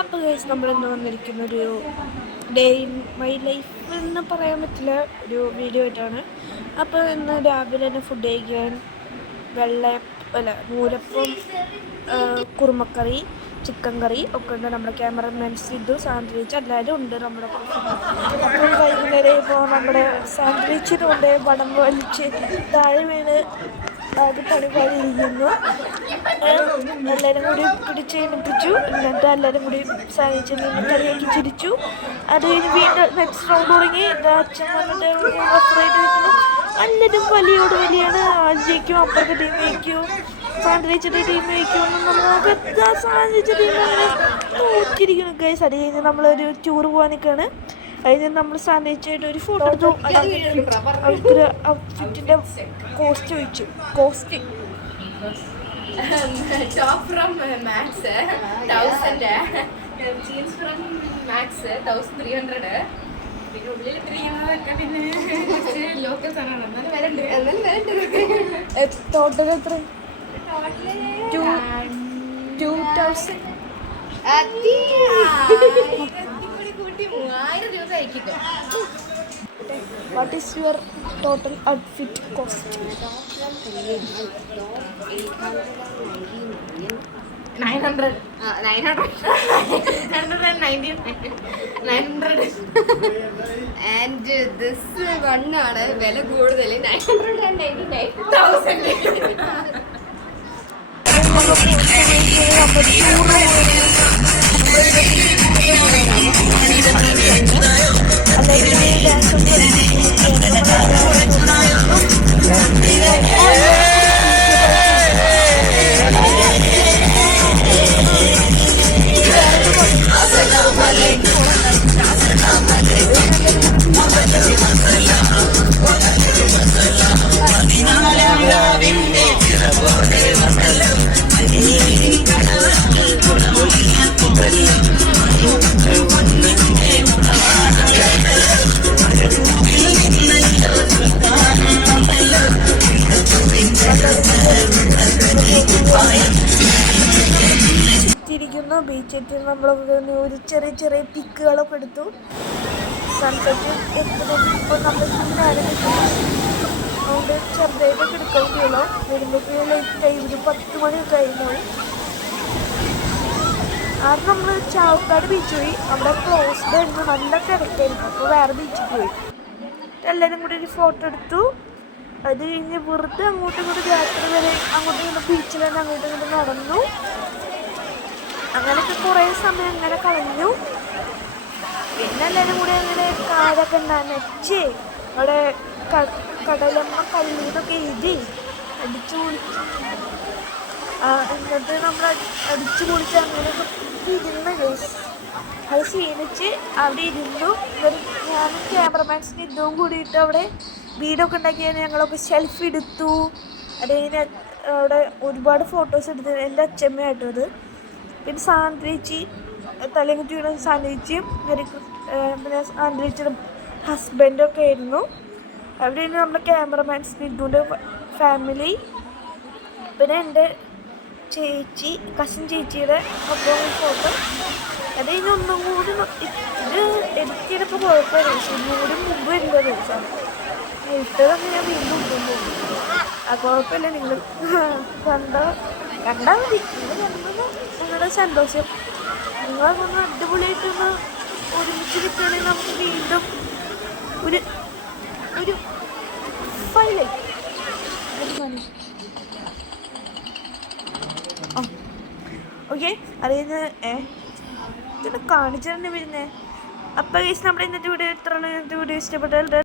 അപ്പോൾ ഗൈസ് നമ്മളിന്ന് വന്നിരിക്കുന്നൊരു day in my life എന്ന് പറയാൻ പറ്റില്ല ഒരു വീഡിയോ ആയിട്ടാണ്. അപ്പോൾ ഇന്ന് രാവിലെ തന്നെ ഫുഡ് കഴിക്കാൻ നൂലപ്പം, കുറുമക്കറി, ചിക്കൻ കറി ഒക്കെ ഉണ്ട്. നമ്മുടെ ക്യാമറമാൻ സിദ്ധു, സാൻഡ്വിച്ച് എല്ലാവരും ഉണ്ട് നമ്മുടെ. അപ്പോൾ വൈകുന്നേരം ഇപ്പോൾ നമ്മുടെ സാൻഡ്വിച്ചിനുണ്ട് വടം വലിച്ച് താഴെ വീണ് അത് പണിപാടിയിരിക്കുന്നു. എല്ലാവരും കൂടി പിടിച്ച് എണിപ്പിച്ചു. എന്നിട്ട് എല്ലാവരും കൂടി സാധിച്ചു കളിയാക്കി ചിരിച്ചു. അത് കഴിഞ്ഞ് വീണ്ടും നെക്സ്റ്റ് റൗണ്ട് തുടങ്ങി. അച്ഛൻ വന്നിട്ട് റഫറായിട്ട് നിൽക്കുന്നു. എല്ലാവരും വലിയോട് വലിയാണ്. ജയിക്കും, അപ്പുറത്തെ ടീം ജയിക്കും, സാൻഡ്വിച്ചിൻ്റെ ടീം ജയിക്കും. നമുക്ക് എത്ര സാൻഡ്വിച്ച് ടീം അങ്ങനെ തോറ്റിരിക്കുന്നു ഗൈസ്. അത് കഴിഞ്ഞ് നമ്മളൊരു ടൂർ പോകാൻ നിൽക്കുകയാണ്. അതിന് നമ്മൾ സാൻഡ്വിച്ചായിട്ട് ഒരു ഫോട്ടോ എടുത്തു. അവർക്കൊരു ഔട്ട്ഫിറ്റിൻ്റെ കോസ്റ്റ് ചോദിച്ചു. Cost top from Max 1000, jeans from Max 1300. പിന്നെ ഉള്ളിൽ ഇട്ടിരിക്കുന്നതൊക്കെ പിന്നെ ലോക്കൽ സാധനമാണ്. എന്നാലും വരണ്ട് ടോട്ടൽ എത്ര? 2000. കൂട്ടി 3000 രൂപ അയക്കിട്ടോ. What is your total outfit cost? 900. And this one ആണ് വില കൂടുതൽ 999,000. ബീച്ചെത്തി നമ്മളൊക്കെ ഒരു ചെറിയ ചെറിയ പിക്കുകളൊക്കെ എടുത്തു. സൺസെറ്റ് ഇപ്പോൾ നമ്മൾ അതുകൊണ്ട് ചെറുതായിട്ടൊക്കെ എടുക്കാൻ ചെയ്യുള്ളൂ. വരുമ്പോഴേക്കും ലേറ്റായി, ഒരു 10 മണിയൊക്കെ ആയിരുന്നു. ആദ്യം നമ്മൾ ചാവക്കാട് ബീച്ച് പോയി. അവിടെ ക്ലോസ്ഡ് ആയിരുന്നു, നല്ല തിരക്കായിരുന്നു. അപ്പോൾ വേറെ ബീച്ചിൽ പോയി. എല്ലാവരും കൂടി ഒരു ഫോട്ടോ എടുത്തു. അത് കഴിഞ്ഞ് വെറുതെ അങ്ങോട്ടും ഇങ്ങോട്ടും രാത്രി വരെ അങ്ങോട്ടും ഇങ്ങോട്ടും ബീച്ചിൽ തന്നെ അങ്ങോട്ടും ഇങ്ങോട്ടും നടന്നു. അങ്ങനെയൊക്കെ കുറേ സമയം അങ്ങനെ കളഞ്ഞു. പിന്നെ എല്ലാവരും കൂടി അങ്ങനെ കാരൊക്കെ നനച്ച് അവിടെ കടലമ്മ കല്ലൂന്നൊക്കെ എഴുതി അടിച്ചു പൊളിച്ചു. എന്നിട്ട് നമ്മൾ അടിച്ചു പൊളിച്ച് അങ്ങനെയൊക്കെ ഇരുന്ന് അത് ക്ഷീണിച്ച് അവിടെ ഇരുന്നു. ഞാനും ക്യാമറമാൻസിന് ഇതും കൂടിയിട്ട് അവിടെ വീടൊക്കെ ഉണ്ടാക്കിയാൽ ഞങ്ങളൊക്കെ സെൽഫി എടുത്തു. അതിങ്ങനെ അവിടെ ഒരുപാട് ഫോട്ടോസ് എടുത്തു. എൻ്റെ അച്ഛമ്മയായിട്ടും അത്. പിന്നെ സാൻഡ്വിച്ച് തലകുറ്റിയുടെ സാൻഡ്വിച്ചും പിന്നെ സാൻഡ്വിച്ചിൻ്റെ ഹസ്ബൻഡൊക്കെ ആയിരുന്നു. അവിടെയാണ് നമ്മുടെ ക്യാമറമാൻ സ്നിഗ്ഗുൻ്റെ ഫാമിലി. പിന്നെ എൻ്റെ ചേച്ചി, കസിൻ ചേച്ചിയുടെ ഒപ്പം ഫോട്ടോ. അത് കഴിഞ്ഞ് ഒന്നും കൂടി ഇത് എഡിറ്റ് ചെയ്തപ്പോൾ കുഴപ്പമില്ല. ഒന്നും കൂടി മുമ്പ് വരുന്ന ദിവസമാണ് ഇട്ടതൊക്കെ ഞാൻ വീണ്ടും പോകും. കുഴപ്പമില്ല, നിങ്ങൾ കണ്ടാൽ മതി. നിങ്ങൾ കണ്ടത് നിങ്ങളുടെ സന്തോഷം. നിങ്ങളൊന്ന് അടിപൊളിയായിട്ടൊന്ന് ഒരുമിച്ച് കിട്ടുകയാണെങ്കിൽ നമുക്ക് വീണ്ടും ഒരു ഒരു ഫൈലായി ഓക്കെ. അറിയുന്ന ഇതൊക്കെ കാണിച്ചു തന്നെ വരുന്നേ. അപ്പോൾ ഗൈസ് നമ്മുടെ ഇന്നത്തെ വീഡിയോ ഇത്രയാണ്. ഇന്നത്തെ വീഡിയോ ഇഷ്ടപ്പെട്ടാൽ